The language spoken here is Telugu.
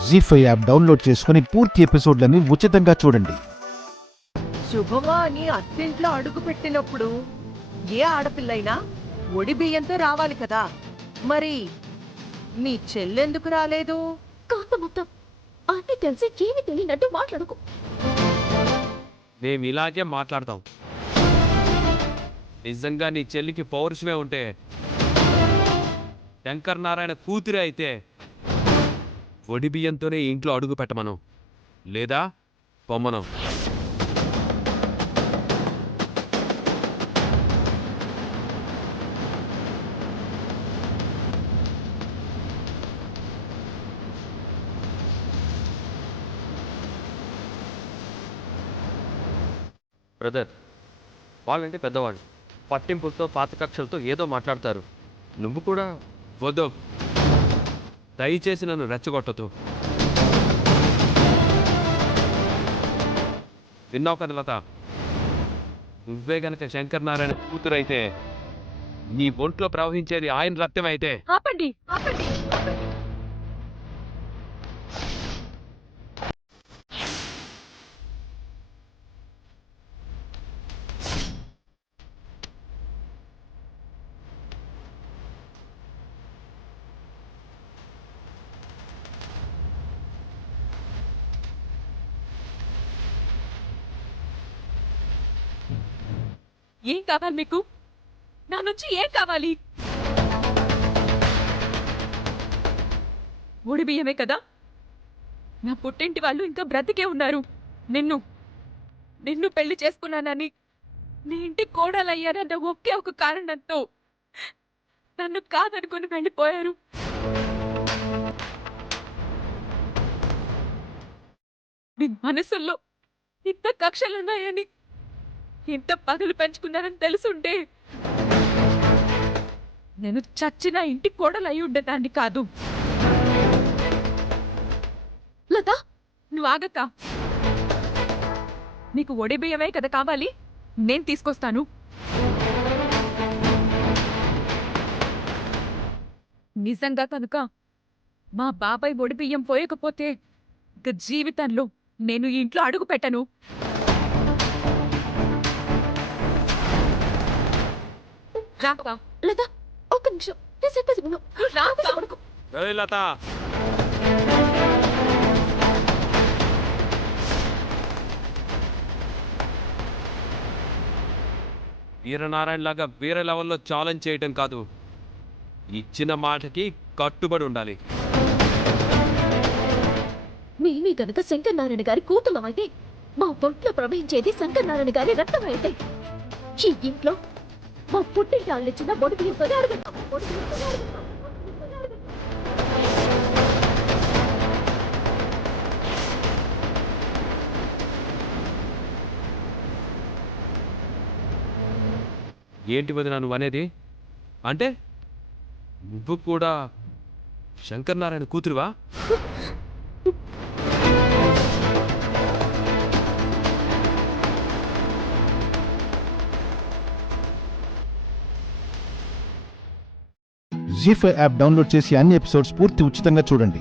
జీ5 యాప్ డౌన్లోడ్ చేసుకుని పూర్తి ఎపిసోడ్లని ఉచితంగా చూడండి. శుభమా అని అత్తింట్లో అడుగు పెట్టినప్పుడు ఏ ఆడపిల్లైనా ఒడి బియ్యంతో రావాలి కదా. మరి నీ చెల్లెందుకు రాలేదు? కాస్త మొత్తం అన్నీ తెలిసి ఏమి తెలియనట్టు మాట్లాడుకో. మేము ఇలాగే మాట్లాడతాం. నిజంగా నీ చెల్లికి పౌరుషమే ఉంటే శంకర్ నారాయణ కూతురే అయితే ఒడి బియ్యంతోనే ఇంట్లో అడుగు పెట్టమను, లేదా పొమ్మను. బ్రదర్, వాళ్ళంటే పెద్దవాళ్ళు, పట్టింపులతో పాత కక్షలతో ఏదో మాట్లాడతారు. నువ్వు కూడా వద్దు, దయచేసి నన్ను రెచ్చగొట్టదు. విన్నావు కదా లత, నువ్వే గనక శంకర్ నారాయణ కూతురైతే నీ ఒంట్లో ప్రవహించేది ఆయన రక్తం అయితే. ఆపండి ఆపండి ఆపండి. ఏం కావాలి మీకు? నా నుంచి ఏం కావాలి? ఒడి బియ్యమే కదా. నా పుట్టింటి వాళ్ళు ఇంకా బ్రతికే ఉన్నారు. నిన్ను పెళ్లి చేసుకున్నానని, నీ ఇంటి కోడలయ్యారన్న ఒకే ఒక కారణంతో నన్ను కాదనుకుని వెళ్ళిపోయారు. మీ మనసుల్లో ఇంత కక్షలున్నాయని, ఇంత పగలు పెంచుకున్నానని తెలుసుంటే నేను చచ్చిన ఇంటి కోడలు అయి ఉండేదాన్ని కాదు. లత, నువ్వు ఆగక. నీకు ఒడి బియ్యమే కదా కావాలి, నేను తీసుకొస్తాను. నిజంగా కనుక మా బాబాయ్ ఒడి బియ్యం పోయకపోతే ఇక జీవితంలో నేను ఈ ఇంట్లో అడుగు పెట్టను. రాక లత, ఒక్క నిమిషం. లత, వీరనారాయణ లాగా వేరే లెవెల్లో ఛాలెంజ్ చేయటం కాదు, ఇచ్చిన మాటకి కట్టుబడి ఉండాలి. మేమే గనక శంకర్ నారాయణ గారి కూతుళ్ళం అయితే, మా ఒంట్లో ప్రవహించేది శంకర్ నారాయణ గారి రక్తం అయితే, ఈ ఇంట్లో మా పుట్టింటి వాళ్ళు ఇచ్చిన బొడి బియ్యంతోనే అడుగుతాం. ఏంటి వదినా నువ్వు అనేది? అంటే నువ్వు కూడా శంకర్ నారాయణ కూతురువా? జీ5 యాప్ డౌన్లోడ్ చేసి అన్ని ఎపిసోడ్స్ పూర్తి ఉచితంగా చూడండి.